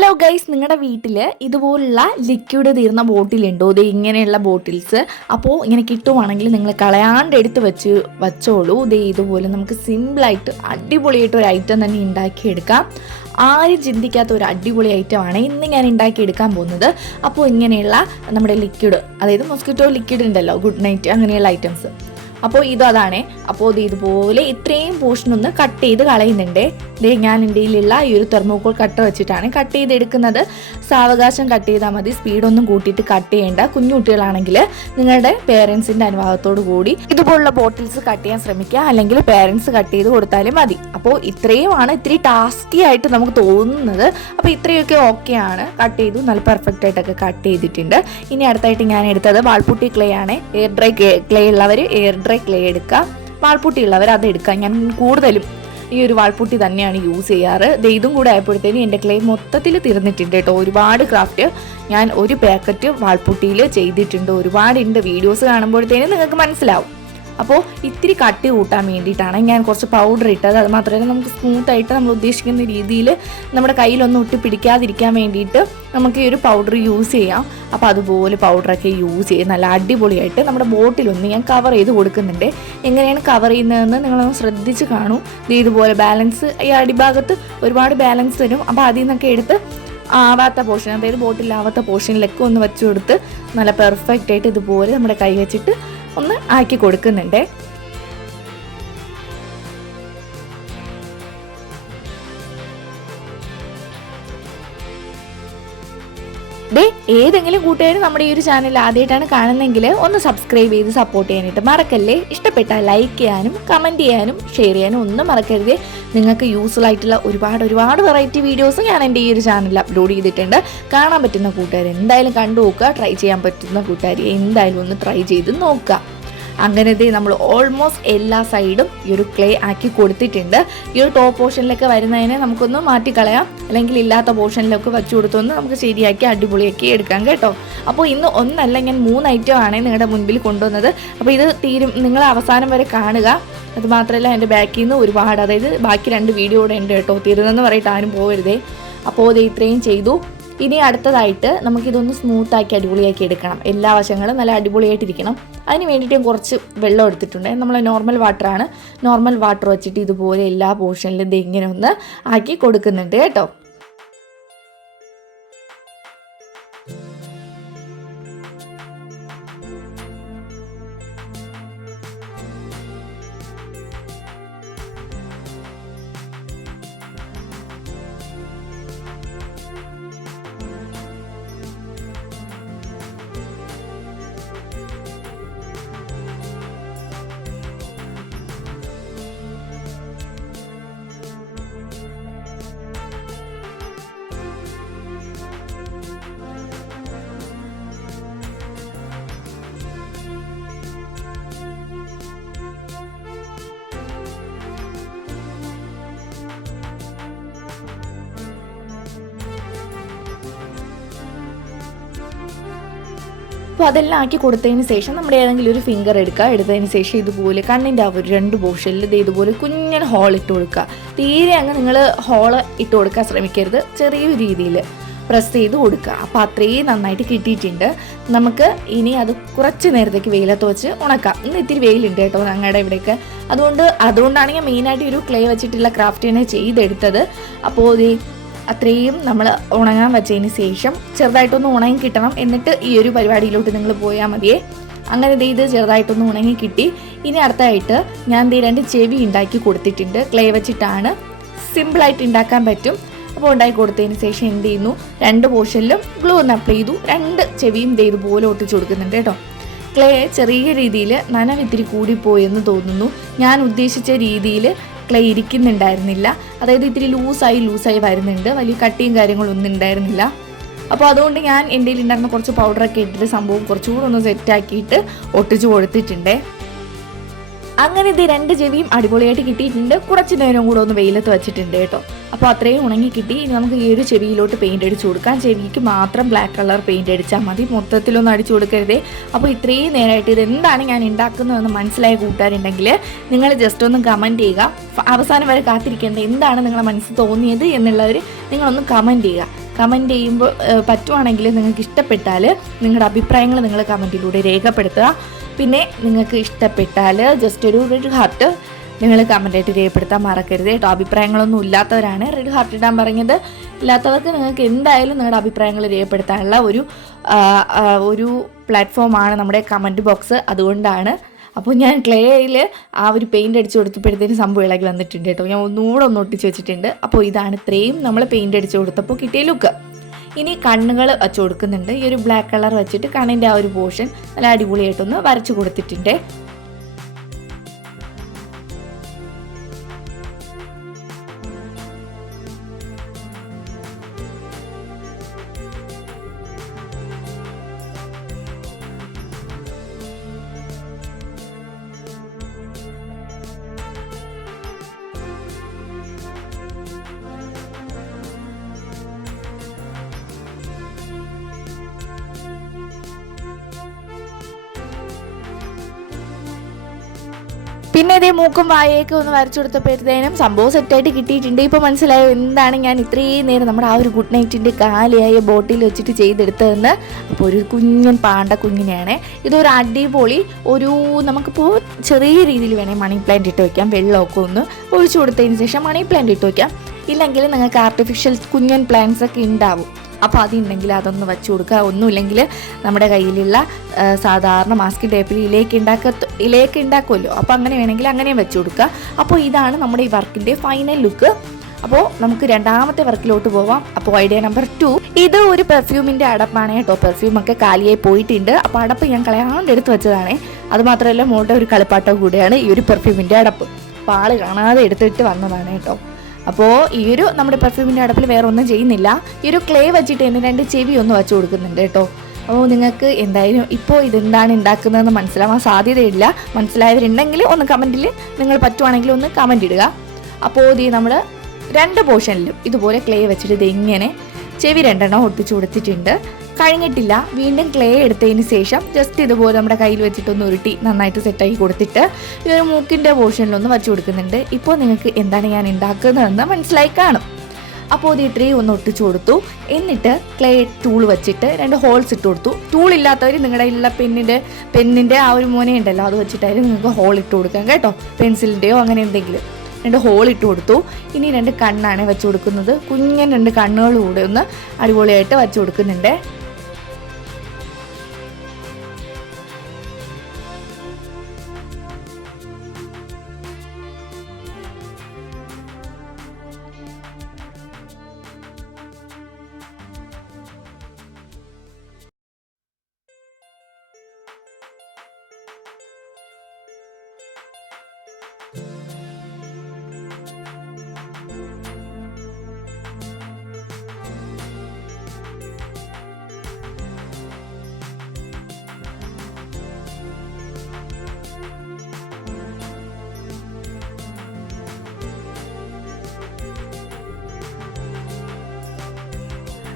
Hello guys നിങ്ങളുടെ വീട്ടിൽ ഇതുപോലുള്ള ലിക്വിഡ് തീർന്ന ബോട്ടിലുണ്ടോ ഇത് ഇങ്ങനെയുള്ള ബോട്ടിൽസ് അപ്പോൾ ഇങ്ങനെ കിട്ടുവാണെങ്കിൽ നിങ്ങൾ കളയാണ്ട് എടുത്ത് വെച്ച് വച്ചോളൂ. ഇത് ഇതുപോലെ നമുക്ക് സിമ്പിളായിട്ട് അടിപൊളിയായിട്ട് ഒരു ഐറ്റം തന്നെ ഉണ്ടാക്കിയെടുക്കാം ആരും ചിന്തിക്കാത്ത ഒരു അടിപൊളി ഐറ്റമാണ് ഇന്ന് ഞാൻ ഉണ്ടാക്കിയെടുക്കാൻ പോകുന്നത്. അപ്പോൾ ഇങ്ങനെയുള്ള നമ്മുടെ ലിക്വിഡ് അതായത് മൊസ്കിറ്റോ ലിക്വിഡ് ഉണ്ടല്ലോ ഗുഡ് നൈറ്റ് അങ്ങനെയുള്ള ഐറ്റംസ് അപ്പോൾ ഇത് അതാണേ. അപ്പോൾ ഇത് ഇതുപോലെ ഇത്രയും പോർഷൻ ഒന്ന് കട്ട് ചെയ്ത് കളയുന്നുണ്ട്. ദേ ഞാൻ എന്റെ ഈ ഒരു തെർമോക്കോൾ കട്ട് വെച്ചിട്ടാണ് കട്ട് ചെയ്ത് എടുക്കുന്നത് സാവകാശം കട്ട് ചെയ്താൽ മതി. സ്പീഡൊന്നും കൂട്ടിയിട്ട് കട്ട് ചെയ്യേണ്ട കുഞ്ഞു കുട്ടികളാണെങ്കിൽ നിങ്ങളുടെ പേരൻസിന്റെ അനുഭവത്തോടു കൂടി ഇതുപോലുള്ള ബോട്ടിൽസ് കട്ട് ചെയ്യാൻ ശ്രമിക്കുക. അല്ലെങ്കിൽ പേരൻസ് കട്ട് ചെയ്ത് കൊടുത്താലും മതി. അപ്പോൾ ഇത്രയുമാണ് ഇത്തിരി ടാസ്കി ആയിട്ട് നമുക്ക് തോന്നുന്നത്. അപ്പോൾ ഇത്രയൊക്കെ ഓക്കെ ആണ്. കട്ട് ചെയ്തു. നല്ല പെർഫെക്റ്റ് ആയിട്ടൊക്കെ കട്ട് ചെയ്തിട്ടുണ്ട്. ഇനി അടുത്തായിട്ട് ഞാൻ എടുത്തത് വാൾപുട്ടി ക്ലേ ആണ്. എയർ ഡ്രൈ ക്ലേ ഉള്ളവർ എയർ ഡ്രൈ ക്ലേ എടുക്കുക. വാൾപുട്ടി ഉള്ളവർ അത് എടുക്കുക. ഞാൻ കൂടുതലും ഈ ഒരു വാൾപുട്ടി തന്നെയാണ് യൂസ് ചെയ്യാറ്. ഇതും കൂടെ ആയപ്പോഴത്തേനും എന്റെ ക്ലേ മൊത്തത്തിൽ തീർന്നിട്ടുണ്ട് കേട്ടോ. ഒരുപാട് ക്രാഫ്റ്റ് ഞാൻ ഒരു പാക്കറ്റ് വാൾപുട്ടിയിൽ ചെയ്തിട്ടുണ്ട്. ഒരുപാടുണ്ട്. വീഡിയോസ് കാണുമ്പോഴത്തേനും നിങ്ങൾക്ക് മനസ്സിലാവും. അപ്പോൾ ഇത്തിരി കട്ടി കൂട്ടാൻ വേണ്ടിയിട്ടാണ് ഞാൻ കുറച്ച് പൗഡർ ഇട്ടത്. അത് മാത്രമല്ല നമുക്ക് സ്മൂത്തായിട്ട് നമ്മൾ ഉദ്ദേശിക്കുന്ന രീതിയിൽ നമ്മുടെ കയ്യിലൊന്നും ഒട്ടി പിടിക്കാതിരിക്കാൻ വേണ്ടിയിട്ട് നമുക്ക് ഈ ഒരു പൗഡർ യൂസ് ചെയ്യാം. അപ്പോൾ അതുപോലെ പൗഡറൊക്കെ യൂസ് ചെയ്ത് നല്ല അടിപൊളിയായിട്ട് നമ്മുടെ ബോട്ടിലൊന്ന് ഞാൻ കവർ ചെയ്ത് കൊടുക്കുന്നുണ്ട്. എങ്ങനെയാണ് കവർ ചെയ്യുന്നതെന്ന് നിങ്ങളൊന്ന് ശ്രദ്ധിച്ച് കാണൂ. ഇത് ഇതുപോലെ ബാലൻസ് ഈ അടിഭാഗത്ത് ഒരുപാട് ബാലൻസ് തരും. അപ്പോൾ അതിൽ നിന്നൊക്കെ എടുത്ത് ആവാത്ത പോർഷൻ അതായത് ബോട്ടിലാവാത്ത പോർഷനിലൊക്കെ ഒന്ന് വെച്ചു കൊടുത്ത് നല്ല പെർഫെക്റ്റ് ആയിട്ട് ഇതുപോലെ നമ്മുടെ കൈ വെച്ചിട്ട് ഒന്ന് ആക്കി കൊടുക്കുന്നുണ്ട്. ദേ ഏതെങ്കിലും കൂട്ടുകാർ നമ്മുടെ ഈ ഒരു ചാനൽ ആദ്യമായിട്ടാണ് കാണുന്നതെങ്കിൽ ഒന്ന് സബ്സ്ക്രൈബ് ചെയ്ത് സപ്പോർട്ട് ചെയ്യാനായിട്ട് മറക്കല്ലേ? ഇഷ്ടപ്പെട്ട ലൈക്ക് ചെയ്യാനും കമന്റ് ചെയ്യാനും ഷെയർ ചെയ്യാനും ഒന്നും മറക്കരുത്. നിങ്ങൾക്ക് യൂസ്ഫുൾ ആയിട്ടുള്ള ഒരുപാട് ഒരുപാട് വെറൈറ്റി വീഡിയോസ് ഞാൻ എന്റെ ഈ ഒരു ചാനലിൽ അപ്ലോഡ് ചെയ്തിട്ടുണ്ട്. കാണാൻ പറ്റുന്ന കൂട്ടുകാർ എന്തായാലും കണ്ടു നോക്കുക ട്രൈ ചെയ്യാൻ പറ്റുന്ന കൂട്ടുകാർ എന്തായാലും ഒന്ന് ട്രൈ ചെയ്ത് നോക്കുക. അങ്ങനത്തെ നമ്മൾ ഓൾമോസ്റ്റ് എല്ലാ സൈഡും ഈ ഒരു ക്ലേ ആക്കി കൊടുത്തിട്ടുണ്ട്. ഈ ഒരു ടോപ്പ് പോർഷനിലൊക്കെ വരുന്നതിനെ നമുക്കൊന്ന് മാറ്റിക്കളയാം. അല്ലെങ്കിൽ ഇല്ലാത്ത പോർഷനിലൊക്കെ വെച്ച് കൊടുത്തൊന്ന് നമുക്ക് ശരിയാക്കി അടിപൊളിയാക്കി എടുക്കാം കേട്ടോ. അപ്പോൾ ഇന്ന് ഒന്നല്ല ഞാൻ മൂന്ന് ഐറ്റം ആണ് നിങ്ങളുടെ മുൻപിൽ കൊണ്ടുവന്നത്. അപ്പോൾ ഇത് തീരും നിങ്ങൾ അവസാനം വരെ കാണുക. അത് മാത്രമല്ല എന്റെ ബാക്കിൽ നിന്ന് ഒരുപാട് അതായത് ബാക്കി രണ്ട് വീഡിയോ കൂടെ ഉണ്ട് കേട്ടോ തീരുന്നെന്ന് പറയിട്ട് ആരും പോകരുതേ അപ്പോൾ ഇത് ഇത്രയും ചെയ്തു. ഇനി അടുത്തതായിട്ട് നമുക്കിതൊന്ന് സ്മൂത്താക്കി അടിപൊളിയാക്കി എടുക്കണം. എല്ലാ വശങ്ങളും നല്ല അടിപൊളിയായിട്ടിരിക്കണം. അതിന് വേണ്ടിയിട്ട് കുറച്ച് വെള്ളം എടുത്തിട്ടുണ്ട്. നമ്മൾ നോർമൽ വാട്ടറാണ് നോർമൽ വാട്ടർ വെച്ചിട്ട് ഇതുപോലെ എല്ലാ പോർഷനിലും ഇങ്ങനെ ഒന്ന് ആക്കി കൊടുക്കുന്നുണ്ട് കേട്ടോ. അപ്പോൾ അതെല്ലാം ആക്കി കൊടുത്തതിന് ശേഷം നമ്മുടെ ഏതെങ്കിലും ഒരു ഫിംഗർ എടുക്കുക. എടുത്തതിന് ശേഷം ഇതുപോലെ കണ്ണിന്റെ ആ ഒരു രണ്ട് പോർഷനിൽ ഇത് ഇതുപോലെ കുഞ്ഞൻ ഹോൾ ഇട്ട് കൊടുക്കുക. തീരെ അങ്ങ് നിങ്ങൾ ഹോൾ ഇട്ട് കൊടുക്കാൻ ശ്രമിക്കരുത്. ചെറിയൊരു രീതിയിൽ പ്രസ് ചെയ്ത് കൊടുക്കുക. അപ്പോൾ അത്രയും നന്നായിട്ട് കിട്ടിയിട്ടുണ്ട്. നമുക്ക് ഇനി അത് കുറച്ച് നേരത്തേക്ക് വെയിലത്ത് വെച്ച് ഉണക്കാം. ഇന്ന് ഇത്തിരി വെയിലുണ്ട് കേട്ടോ ഞങ്ങളുടെ ഇവിടെയൊക്കെ. അതുകൊണ്ട് അതുകൊണ്ടാണ് ഞാൻ മെയിനായിട്ട് ഒരു ക്ലേ വെച്ചിട്ടുള്ള ക്രാഫ്റ്റിനെ ചെയ്തെടുത്തത്. അപ്പോൾ അത്രയും നമ്മൾ ഉണങ്ങാൻ വെച്ചതിന് ശേഷം ചെറുതായിട്ടൊന്ന് ഉണങ്ങി കിട്ടണം എന്നിട്ട് ഈ ഒരു പരിപാടിയിലോട്ട് നിങ്ങൾ പോയാൽ മതിയേ. അങ്ങനെ ദേ ഇത് ചെറുതായിട്ടൊന്ന് ഉണങ്ങി കിട്ടി. ഇനി അടുത്തായിട്ട് ഞാൻ ദേ രണ്ട് ചെവി ഉണ്ടാക്കി കൊടുത്തിട്ടുണ്ട്. ക്ലേ വെച്ചിട്ടാണ് സിമ്പിളായിട്ട് ഉണ്ടാക്കാൻ പറ്റും. അപ്പോൾ ഉണ്ടാക്കി കൊടുത്തതിന് ശേഷം എന്ത് ചെയ്യുന്നു? രണ്ട് പോർഷനിലും ഗ്ലൂ ഒന്ന് അപ്ലൈ ചെയ്തു. രണ്ട് ചെവിയും ദേ ഇതുപോലെ ഒട്ടിച്ചു കൊടുക്കുന്നുണ്ട് കേട്ടോ. ക്ലേ ചെറിയ രീതിയിൽ നനവിത്തിരി കൂടിപ്പോയെന്ന് തോന്നുന്നു. ഞാൻ ഉദ്ദേശിച്ച രീതിയിൽ ക്ലേ ഇരിക്കുന്നുണ്ടായിരുന്നില്ല. അതായത് ഇത്തിരി ലൂസായി ലൂസായി വരുന്നുണ്ട്. വലിയ കട്ടിയും കാര്യങ്ങളൊന്നും ഉണ്ടായിരുന്നില്ല. അപ്പോൾ അതുകൊണ്ട് ഞാൻ എന്റെ ഉണ്ടായിരുന്ന കുറച്ച് പൗഡറൊക്കെ ഇട്ടിട്ട് സംഭവം കുറച്ചുകൂടെ ഒന്ന് സെറ്റാക്കിയിട്ട് ഒട്ടിച്ചു കൊടുത്തിട്ടുണ്ട്. അങ്ങനെ ഇത് രണ്ട് ചെവിയും അടിപൊളിയായിട്ട് കിട്ടിയിട്ടുണ്ട്. കുറച്ച് നേരം കൂടെ ഒന്ന് വെയിലത്ത് വെച്ചിട്ടുണ്ട് കേട്ടോ. അപ്പോൾ അത്രയും ഉണങ്ങി കിട്ടി. ഇനി നമുക്ക് ഈ ഒരു ചെവിയിലോട്ട് പെയിന്റ് അടിച്ചു കൊടുക്കാം. ചെവിക്ക് മാത്രം ബ്ലാക്ക് കളർ പെയിന്റ് അടിച്ചാൽ മതി. മൊത്തത്തിലൊന്നും അടിച്ചു കൊടുക്കരുതേ. അപ്പോൾ ഇത്രയും നേരമായിട്ട് ഇത് എന്താണ് ഞാൻ ഉണ്ടാക്കുന്നതെന്ന് മനസ്സിലായ കൂട്ടുകാരുണ്ടെങ്കിൽ നിങ്ങൾ ജസ്റ്റ് ഒന്ന് കമന്റ് ചെയ്യുക. അവസാനം വരെ കാത്തിരിക്കേണ്ട എന്താണ് നിങ്ങളുടെ മനസ്സിൽ തോന്നിയത് എന്നുള്ളവർ നിങ്ങളൊന്ന് കമന്റ് ചെയ്യുക. കമന്റ് ചെയ്യുമ്പോൾ പറ്റുവാണെങ്കിൽ നിങ്ങൾക്ക് ഇഷ്ടപ്പെട്ടാൽ നിങ്ങളുടെ അഭിപ്രായങ്ങൾ നിങ്ങൾ കമന്റിലൂടെ രേഖപ്പെടുത്തുക. പിന്നെ നിങ്ങൾക്ക് ഇഷ്ടപ്പെട്ടാൽ ജസ്റ്റ് ഒരു റെഡ് ഹാർട്ട് നിങ്ങൾ കമന്റായിട്ട് രേഖപ്പെടുത്താൻ മറക്കരുത് കേട്ടോ. അഭിപ്രായങ്ങളൊന്നും ഇല്ലാത്തവരാണ് റെഡ് ഹാർട്ട് ഇടാൻ പറഞ്ഞത്. ഇല്ലാത്തവർക്ക് നിങ്ങൾക്ക് എന്തായാലും നിങ്ങളുടെ അഭിപ്രായങ്ങൾ രേഖപ്പെടുത്താനുള്ള ഒരു ഒരു പ്ലാറ്റ്ഫോമാണ് നമ്മുടെ കമന്റ് ബോക്സ് അതുകൊണ്ടാണ് അപ്പോൾ ഞാൻ ക്ലേയിൽ ആ ഒരു പെയിന്റ് അടിച്ച് കൊടുത്തപ്പോഴത്തേന് സംഭവം ഇളകി വന്നിട്ടുണ്ട് കേട്ടോ. ഞാൻ ഒന്നുകൂടെ ഒന്ന് ഒട്ടിച്ച് വെച്ചിട്ടുണ്ട്. അപ്പോൾ ഇതാണ് ഇത്രയും നമ്മൾ പെയിന്റ് അടിച്ച് കൊടുത്തപ്പോൾ കിട്ടിയ ലുക്ക് ഇനി കണ്ണുകൾ വച്ച് കൊടുക്കുന്നുണ്ട്. ഈ ഒരു ബ്ലാക്ക് കളർ വെച്ചിട്ട് കണ്ണിന്റെ ആ ഒരു പോർഷൻ നല്ല അടിപൊളിയായിട്ടൊന്ന് വരച്ച് കൊടുത്തിട്ടുണ്ട്. പിന്നെ ഇതേ മൂക്കും വായയൊക്കെ ഒന്ന് വരച്ചു കൊടുത്തപ്പോഴത്തേനും സംഭവം സെറ്റായിട്ട് കിട്ടിയിട്ടുണ്ട്. ഇപ്പോൾ മനസ്സിലായോ എന്താണ് ഞാൻ ഇത്രയും നേരം നമ്മുടെ ആ ഒരു ഗുഡ് നൈറ്റിന്റെ കാലിയായ ബോട്ടിൽ വെച്ചിട്ട് ചെയ്തെടുത്തതെന്ന്? അപ്പോൾ ഒരു കുഞ്ഞൻ പാണ്ട കുഞ്ഞിനെയാണ്. ഇതൊരു അടിപൊളി ഒരു നമുക്കിപ്പോൾ ചെറിയ രീതിയിൽ വേണേൽ മണി പ്ലാന്റ് ഇട്ട് വയ്ക്കാം വെള്ളമൊക്കെ ഒന്ന് ഒഴിച്ചു കൊടുത്തതിന് ശേഷം മണി പ്ലാന്റ് ഇട്ട് വയ്ക്കാം ഇല്ലെങ്കിൽ നിങ്ങൾക്ക് ആർട്ടിഫിഷ്യൽ കുഞ്ഞൻ പ്ലാന്റ്സ് ഒക്കെ ഉണ്ടാവും. അപ്പോൾ അതുണ്ടെങ്കിൽ അതൊന്ന് വെച്ച് കൊടുക്കുക ഒന്നുമില്ലെങ്കിൽ നമ്മുടെ കയ്യിലുള്ള സാധാരണ മാസ്ക് ടേപ്പിൽ ഇലേക്ക് ഉണ്ടാക്ക ഇലേക്ക് ഉണ്ടാക്കുമല്ലോ അപ്പോൾ അങ്ങനെ വേണമെങ്കിൽ അങ്ങനെയും വെച്ച് കൊടുക്കുക അപ്പോൾ ഇതാണ് നമ്മുടെ ഈ വർക്കിന്റെ ഫൈനൽ ലുക്ക് അപ്പോൾ നമുക്ക് രണ്ടാമത്തെ വർക്കിലോട്ട് പോവാം. അപ്പോൾ ഐഡിയ നമ്പർ ടു ഇത് ഒരു പെർഫ്യൂമിന്റെ അടപ്പാണ് കേട്ടോ. പെർഫ്യൂമൊക്കെ കാലിയായി പോയിട്ടുണ്ട്. അപ്പോൾ അടപ്പ് ഞാൻ കളയാണ്ട് എടുത്ത് വെച്ചതാണ്. അതുമാത്രമല്ല മോളുടെ ഒരു കളിപ്പാട്ടം കൂടിയാണ് ഈ ഒരു പെർഫ്യൂമിന്റെ അടപ്പ്. അപ്പോൾ ആൾ കാണാതെ എടുത്തിട്ട് വന്നതാണ് കേട്ടോ. അപ്പോൾ ഈ ഒരു നമ്മുടെ പെർഫ്യൂമിന്റെ അടപ്പിൽ വേറെ ഒന്നും ചെയ്യുന്നില്ല. ഈ ഒരു ക്ലേ വെച്ചിട്ട് ഇതിന് രണ്ട് ചെവി ഒന്ന് വെച്ച് കൊടുക്കുന്നുണ്ട് കേട്ടോ. അപ്പോൾ നിങ്ങൾക്ക് എന്തായാലും ഇപ്പോൾ ഇതെന്താണ് ഉണ്ടാക്കുന്നതെന്ന് മനസ്സിലാവാൻ സാധ്യതയില്ല. മനസ്സിലായവരുണ്ടെങ്കിൽ ഒന്ന് കമന്റിൽ നിങ്ങൾ പറ്റുവാണെങ്കിൽ ഒന്ന് കമന്റ് ഇടുക. അപ്പോൾ ഇത് നമ്മൾ രണ്ട് പോർഷനിലും ഇതുപോലെ ക്ലേ വെച്ചിട്ട് ഇത് ഇങ്ങനെ ചെവി രണ്ടെണ്ണം ഒട്ടിച്ചു കൊടുത്തിട്ടുണ്ട്. കഴിഞ്ഞിട്ടില്ല. വീണ്ടും ക്ലേ എടുത്തതിന് ശേഷം ജസ്റ്റ് ഇതുപോലെ നമ്മുടെ കയ്യിൽ വെച്ചിട്ടൊന്ന് ഉരുട്ടി നന്നായിട്ട് സെറ്റാക്കി കൊടുത്തിട്ട് ഈ ഒരു മൂക്കിന്റെ പോർഷനിലൊന്ന് വച്ചു കൊടുക്കുന്നുണ്ട്. ഇപ്പോൾ നിങ്ങൾക്ക് എന്താണ് ഞാൻ ഉണ്ടാക്കുന്നതെന്ന് മനസ്സിലായി കാണും. അപ്പോൾ ഇത് ട്രീ ഒന്ന് ഒട്ടിച്ചു കൊടുത്തു. എന്നിട്ട് ക്ലേ ടൂൾ വെച്ചിട്ട് രണ്ട് ഹോൾസ് ഇട്ട് കൊടുത്തു. ടൂൾ ഇല്ലാത്തവർ നിങ്ങളുടെ ഉള്ള പെന്നിന്റെ പെന്നിന്റെ ആ ഒരു മോനെ ഉണ്ടല്ലോ അത് വെച്ചിട്ടായാലും നിങ്ങൾക്ക് ഹോൾ ഇട്ട് കൊടുക്കാം കേട്ടോ. പെൻസിലിന്റെയോ അങ്ങനെ എന്തെങ്കിലും. രണ്ട് ഹോൾ ഇട്ട് കൊടുത്തു. ഇനി രണ്ട് കണ്ണാണ് വെച്ച് കൊടുക്കുന്നത്. കുഞ്ഞൻ രണ്ട് കണ്ണുകൾ കൂടെ ഒന്ന് അടിപൊളിയായിട്ട് വെച്ച് കൊടുക്കുന്നുണ്ട്.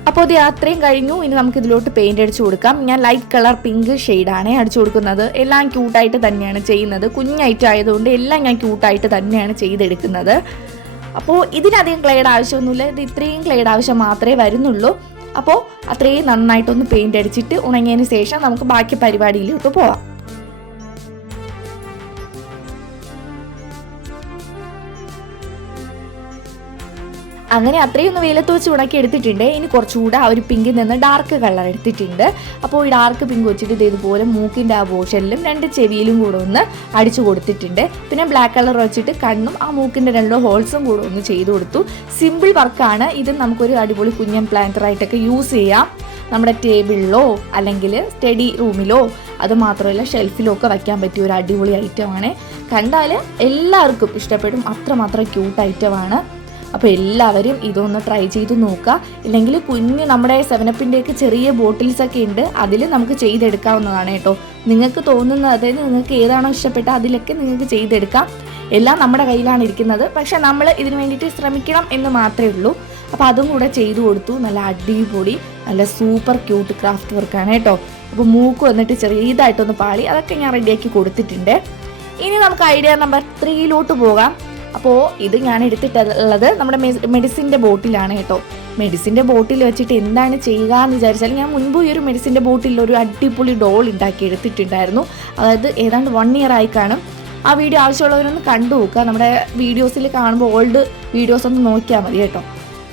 അപ്പോൾ ഇത് അത്രയും കഴിഞ്ഞു. ഇനി നമുക്ക് ഇതിലോട്ട് പെയിന്റ് അടിച്ചു കൊടുക്കാം. ഞാൻ ലൈറ്റ് കളർ പിങ്ക് ഷെയ്ഡാണ് അടിച്ചു കൊടുക്കുന്നത്. എല്ലാം ക്യൂട്ടായിട്ട് തന്നെയാണ് ചെയ്യുന്നത്. കുഞ്ഞായിട്ട് ആയതുകൊണ്ട് എല്ലാം ഞാൻ ക്യൂട്ടായിട്ട് തന്നെയാണ് ചെയ്തെടുക്കുന്നത്. അപ്പോൾ ഇതിനധികം ക്ലേഡ് ആവശ്യമൊന്നുമില്ല. ഇത് ഇത്രയും ക്ലേഡ് ആവശ്യം മാത്രമേ വരുന്നുള്ളൂ. അപ്പോൾ അത്രയും നന്നായിട്ടൊന്ന് പെയിന്റ് അടിച്ചിട്ട് ഉണങ്ങിയതിന് ശേഷം നമുക്ക് ബാക്കി പരിപാടിയിലോട്ട് പോവാം. അങ്ങനെ അത്രയും ഒന്ന് വെയിലത്ത് വെച്ച് ഉണക്കി എടുത്തിട്ടുണ്ട്. ഇനി കുറച്ചുകൂടെ ആ ഒരു പിങ്കിൽ നിന്ന് ഡാർക്ക് കളർ എടുത്തിട്ടുണ്ട്. അപ്പോൾ ഈ ഡാർക്ക് പിങ്ക് വെച്ചിട്ട് ഇതുപോലെ മൂക്കിന്റെ ആ പോർഷനിലും രണ്ട് ചെവിയിലും കൂടെ ഒന്ന് അടിച്ചു കൊടുത്തിട്ടുണ്ട്. പിന്നെ ബ്ലാക്ക് കളർ വെച്ചിട്ട് കണ്ണും ആ മൂക്കിന്റെ രണ്ടോ ഹോൾസും കൂടെ ഒന്ന് ചെയ്തു കൊടുത്തു. സിമ്പിൾ വർക്കാണ് ഇത് നമുക്കൊരു അടിപൊളി കുഞ്ഞൻ പ്ലാന്ററായിട്ടൊക്കെ യൂസ് ചെയ്യാം. നമ്മുടെ ടേബിളിലോ അല്ലെങ്കിൽ സ്റ്റഡി റൂമിലോ അത് മാത്രമല്ല ഷെൽഫിലോ ഒക്കെ വയ്ക്കാൻ പറ്റിയ ഒരു അടിപൊളി ഐറ്റമാണ് കണ്ടാൽ എല്ലാവർക്കും ഇഷ്ടപ്പെടും. അത്രമാത്രം ക്യൂട്ട് ഐറ്റമാണ് അപ്പോൾ എല്ലാവരും ഇതൊന്ന് ട്രൈ ചെയ്ത് നോക്കുക. ഇല്ലെങ്കിൽ കുഞ്ഞ് നമ്മുടെ സെവനപ്പിന്റെയൊക്കെ ചെറിയ ബോട്ടിൽസൊക്കെ ഉണ്ട് അതിൽ നമുക്ക് ചെയ്തെടുക്കാവുന്നതാണ് കേട്ടോ. നിങ്ങൾക്ക് തോന്നുന്ന അതായത് നിങ്ങൾക്ക് ഏതാണോ ഇഷ്ടപ്പെട്ട അതിലൊക്കെ നിങ്ങൾക്ക് ചെയ്തെടുക്കാം. എല്ലാം നമ്മുടെ കയ്യിലാണ് ഇരിക്കുന്നത്. പക്ഷേ നമ്മൾ ഇതിന് വേണ്ടിയിട്ട് ശ്രമിക്കണം എന്ന് മാത്രമേ ഉള്ളൂ. അപ്പോൾ അതും കൂടെ ചെയ്തു കൊടുത്തു. നല്ല അടിപൊളി നല്ല സൂപ്പർ ക്യൂട്ട് ക്രാഫ്റ്റ് വർക്കാണ് കേട്ടോ. അപ്പോൾ മൂക്ക് വന്നിട്ട് ചെറിയതായിട്ടൊന്ന് പാളി അതൊക്കെ ഞാൻ റെഡിയാക്കി കൊടുത്തിട്ടുണ്ട്. ഇനി നമുക്ക് ഐഡിയ നമ്പർ ത്രീയിലോട്ട് പോകാം. അപ്പോൾ ഇത് ഞാൻ എടുത്തിട്ടുള്ളത് നമ്മുടെ മെഡിസിന്റെ ബോട്ടിലാണ് കേട്ടോ. മെഡിസിന്റെ ബോട്ടിൽ വെച്ചിട്ട് എന്താണ് ചെയ്യുക എന്ന് വിചാരിച്ചാൽ ഞാൻ മുൻപ് ഈ ഒരു മെഡിസിന്റെ ബോട്ടിൽ ഒരു അടിപൊളി ഡോൾ ഉണ്ടാക്കി എടുത്തിട്ടുണ്ടായിരുന്നു. അതായത് ഏതാണ്ട് വൺ ഇയർ ആയി കാണും. ആ വീഡിയോ ആവശ്യമുള്ളവരൊന്ന് കണ്ടു നോക്കുക. നമ്മുടെ വീഡിയോസിൽ കാണുമ്പോൾ ഓൾഡ് വീഡിയോസ് ഒന്ന് നോക്കിയാൽ മതി കേട്ടോ.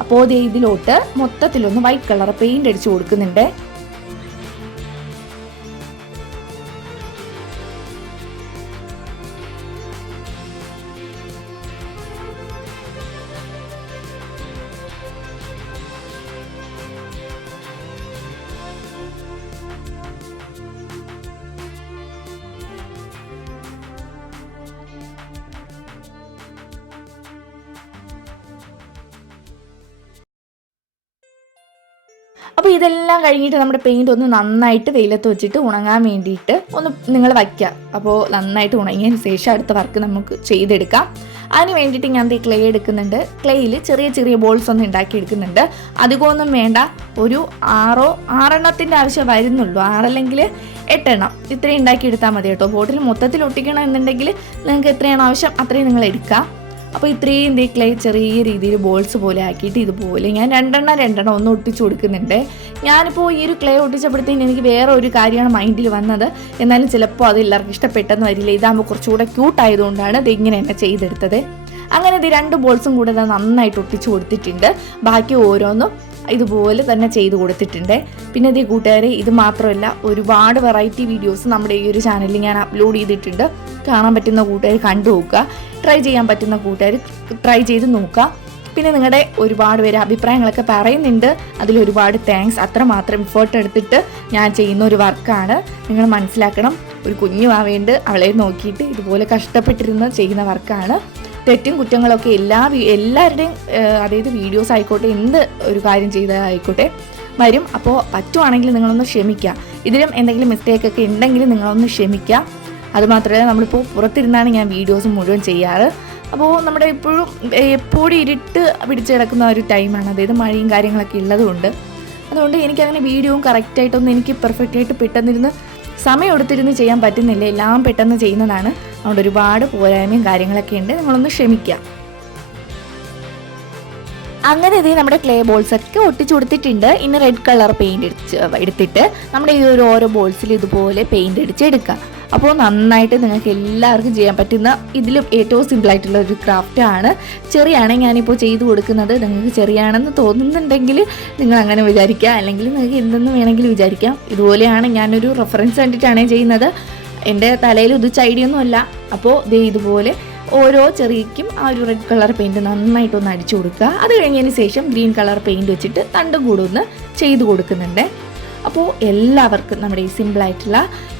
അപ്പോൾ ദേ ഇതിലോട്ട് മൊത്തത്തിലൊന്ന് വൈറ്റ് കളർ പെയിന്റ് അടിച്ച് കൊടുക്കുന്നുണ്ട്. അപ്പോൾ ഇതെല്ലാം കഴിഞ്ഞിട്ട് നമ്മുടെ പെയിന്റ് ഒന്ന് നന്നായിട്ട് വെയിലത്ത് വെച്ചിട്ട് ഉണങ്ങാൻ വേണ്ടിയിട്ട് ഒന്ന് നിങ്ങൾ വയ്ക്കുക അപ്പോൾ നന്നായിട്ട് ഉണങ്ങിയതിന് ശേഷം അടുത്ത വർക്ക് നമുക്ക് ചെയ്തെടുക്കാം. അതിന് വേണ്ടിയിട്ട് ഞാൻ ദേ ക്ലേ എടുക്കുന്നുണ്ട്. ക്ലേയിൽ ചെറിയ ചെറിയ ബോൾസ് ഒന്നും ഉണ്ടാക്കി എടുക്കുന്നുണ്ട്. അധികമൊന്നും വേണ്ട. ഒരു ആറോ ആറെണ്ണത്തിന്റെ ആവശ്യം വരുന്നുള്ളൂ. ആറല്ലെങ്കിൽ എട്ടെണ്ണം. ഇത്രയും ഉണ്ടാക്കി എടുത്താൽ മതി കേട്ടോ. ബോട്ടിൽ മൊത്തത്തിൽ ഒട്ടിക്കണം എന്നുണ്ടെങ്കിൽ നിങ്ങൾക്ക് എത്രയാണ് ആവശ്യം അത്രയും നിങ്ങൾ എടുക്കാം. അപ്പോൾ ഇത്രയും ദേ ക്ലേ ചെറിയ രീതിയിൽ ബോൾസ് പോലെ ആക്കിയിട്ട് ഇതുപോലെ ഞാൻ രണ്ടെണ്ണം രണ്ടെണ്ണം ഒന്ന് ഒട്ടിച്ചു കൊടുക്കുന്നുണ്ട്. ഞാനിപ്പോൾ ഈ ഒരു ക്ലേ ഒട്ടിച്ചപ്പോഴത്തേന് എനിക്ക് വേറെ ഒരു കാര്യമാണ് മൈൻഡിൽ വന്നത്. എന്നാലും ചിലപ്പോൾ അത് എല്ലാവർക്കും ഇഷ്ടപ്പെട്ടെന്ന് വരില്ല. ഇതാകുമ്പോൾ കുറച്ചുകൂടെ ക്യൂട്ട് ആയതുകൊണ്ടാണ് ഇത് ഇങ്ങനെ തന്നെ ചെയ്തെടുത്തത്. അങ്ങനെ ഇത് രണ്ട് ബോൾസും കൂടെ നന്നായിട്ട് ഒട്ടിച്ചു കൊടുത്തിട്ടുണ്ട്. ബാക്കി ഓരോന്നും ഇതുപോലെ തന്നെ ചെയ്തു കൊടുത്തിട്ടുണ്ട്. പിന്നെ ഇതേ കൂട്ടുകാരെ ഇത് മാത്രമല്ല ഒരുപാട് വെറൈറ്റി വീഡിയോസ് നമ്മുടെ ഈ ഒരു ചാനലിൽ ഞാൻ അപ്ലോഡ് ചെയ്തിട്ടുണ്ട്. കാണാൻ പറ്റുന്ന കൂട്ടുകാർ കണ്ടു നോക്കുക ട്രൈ ചെയ്യാൻ പറ്റുന്ന കൂട്ടുകാർ ട്രൈ ചെയ്ത് നോക്കുക. പിന്നെ നിങ്ങളുടെ ഒരുപാട് പേര് അഭിപ്രായങ്ങളൊക്കെ പറയുന്നുണ്ട്. അതിൽ ഒരുപാട് താങ്ക്സ് അത്രമാത്രം ഇഫേർട്ട് എടുത്തിട്ട് ഞാൻ ചെയ്യുന്ന ഒരു വർക്കാണ് നിങ്ങൾ മനസ്സിലാക്കണം ഒരു കുഞ്ഞു ആവേണ്ട അവളെ നോക്കിയിട്ട് ഇതുപോലെ കഷ്ടപ്പെട്ടിരുന്ന് ചെയ്യുന്ന വർക്കാണ് തെറ്റും കുറ്റങ്ങളൊക്കെ എല്ലാ എല്ലാവരുടെയും അതായത് വീഡിയോസ് ആയിക്കോട്ടെ എന്ത് ഒരു കാര്യം ചെയ്തതായിക്കോട്ടെ വരും. അപ്പോൾ പറ്റുവാണെങ്കിൽ നിങ്ങളൊന്ന് ക്ഷമിക്കുക. ഇതിലും എന്തെങ്കിലും മിസ്റ്റേക്കൊക്കെ ഉണ്ടെങ്കിൽ നിങ്ങളൊന്ന് ക്ഷമിക്കുക. അതുമാത്രമല്ല നമ്മളിപ്പോൾ പുറത്തിരുന്നാണ് ഞാൻ വീഡിയോസ് മുഴുവൻ ചെയ്യാറ്. അപ്പോൾ നമ്മുടെ ഇപ്പോഴും എപ്പോഴും ഇരുട്ട് പിടിച്ച് കിടക്കുന്ന ഒരു ടൈമാണ് അതായത് മഴയും കാര്യങ്ങളൊക്കെ ഉള്ളതുകൊണ്ട് അതുകൊണ്ട് എനിക്കങ്ങനെ വീഡിയോയും കറക്റ്റായിട്ടൊന്നും എനിക്ക് പെർഫെക്റ്റ് ആയിട്ട് പെട്ടെന്നിരുന്ന് സമയം എടുത്തിരുന്ന് ചെയ്യാൻ പറ്റുന്നില്ല. എല്ലാം പെട്ടെന്ന് ചെയ്യുന്നതാണ്. അതുകൊണ്ട് ഒരുപാട് പോരായ്മയും കാര്യങ്ങളൊക്കെ ഉണ്ട്. നിങ്ങളൊന്ന് ക്ഷമിക്കാം. അങ്ങനെ ഇത് നമ്മുടെ ക്ലേ ബോൾസ് ഒക്കെ ഒട്ടിച്ചു കൊടുത്തിട്ടുണ്ട്. ഇനി റെഡ് കളർ അടിച്ച് എടുത്തിട്ട് നമ്മുടെ ഈ ഒരു ഓരോ ബോൾസിൽ ഇതുപോലെ പെയിന്റ് അടിച്ച് എടുക്കുക അപ്പോൾ നന്നായിട്ട് നിങ്ങൾക്ക് എല്ലാവർക്കും ചെയ്യാൻ പറ്റുന്ന ഇതിലും ഏറ്റവും സിമ്പിളായിട്ടുള്ള ഒരു ക്രാഫ്റ്റ് ആണ്. ചെറിയാണ് ഞാനിപ്പോൾ ചെയ്തു കൊടുക്കുന്നത്. നിങ്ങൾക്ക് ചെറിയാണെന്ന് തോന്നുന്നുണ്ടെങ്കിൽ നിങ്ങൾ അങ്ങനെ വിചാരിക്കുക. അല്ലെങ്കിൽ നിങ്ങൾക്ക് എന്തെന്ന് വേണമെങ്കിൽ വിചാരിക്കാം. ഇതുപോലെയാണ് ഞാനൊരു റെഫറൻസ് കണ്ടിട്ടാണ് ചെയ്യുന്നത്. എന്റെ തലയിൽ ഉദിച്ച ഐഡിയ ഒന്നുമല്ല അപ്പോൾ ദേ ഇതുപോലെ ഓരോ ചെറിയക്കും ആ ഒരു റെഡ് കളർ പെയിന്റ് നന്നായിട്ടൊന്ന് അടിച്ചു കൊടുക്കുക. അത് കഴിഞ്ഞതിന് ശേഷം ഗ്രീൻ കളർ പെയിന്റ് വെച്ചിട്ട് തണ്ടും കൂടെ ഒന്ന് ചെയ്ത് കൊടുക്കുന്നുണ്ട്. അപ്പോൾ എല്ലാവർക്കും നമ്മുടെ ഈ സിമ്പിളായിട്ടുള്ള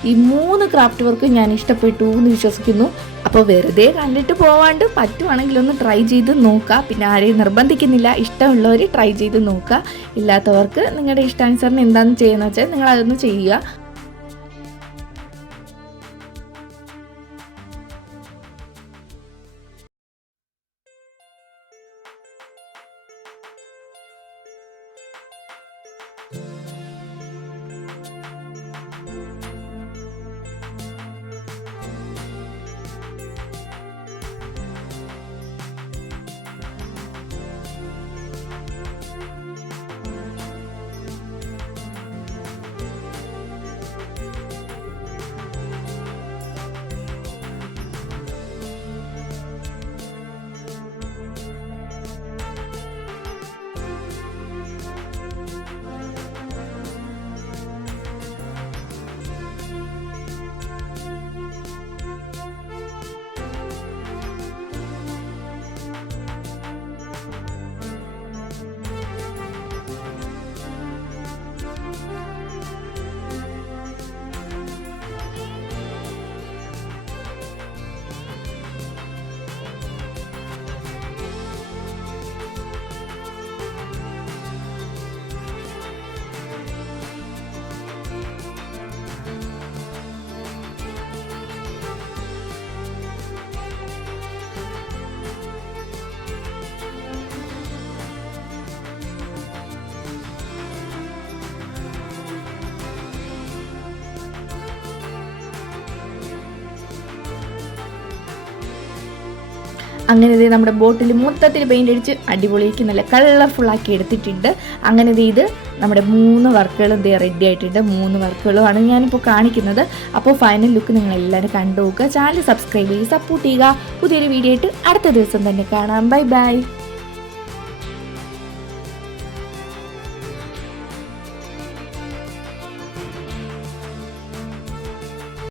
ഈ മൂന്ന് ക്രാഫ്റ്റ് വർക്ക് ഞാൻ ഇഷ്ടപ്പെട്ടു എന്ന് വിശ്വസിക്കുന്നു. അപ്പോൾ വെറുതെ കണ്ടിട്ട് പോവാണ്ട് പറ്റുവാണെങ്കിൽ ഒന്ന് ട്രൈ ചെയ്ത് നോക്കുക പിന്നെ ആരെയും നിർബന്ധിക്കുന്നില്ല. ഇഷ്ടമുള്ളവർ ട്രൈ ചെയ്ത് നോക്കുക ഇല്ലാത്തവർക്ക് നിങ്ങളുടെ ഇഷ്ടാനുസരണം എന്താണെന്ന് ചെയ്യുന്നത് വെച്ചാൽ നിങ്ങൾ അതൊന്ന് ചെയ്യുക. അങ്ങനെ ഇത് നമ്മുടെ ബോട്ടിൽ മൊത്തത്തിൽ പെയിന്റ് അടിച്ച് അടിപൊളിയാക്കി നല്ല കളർഫുൾ ആക്കി എടുത്തിട്ടുണ്ട്. അങ്ങനെ ഇത് നമ്മുടെ മൂന്ന് വർക്കുകളും ഇതേ റെഡി ആയിട്ടുണ്ട്. മൂന്ന് വർക്കുകളുമാണ് ഞാനിപ്പോൾ കാണിക്കുന്നത്. അപ്പോൾ ഫൈനൽ ലുക്ക് നിങ്ങൾ എല്ലാവരും കണ്ടു നോക്കുക. ചാനൽ സബ്സ്ക്രൈബ് ചെയ്ത് സപ്പോർട്ട് ചെയ്യുക. പുതിയൊരു വീഡിയോ ആയിട്ട് അടുത്ത ദിവസം തന്നെ കാണാം. Bye bye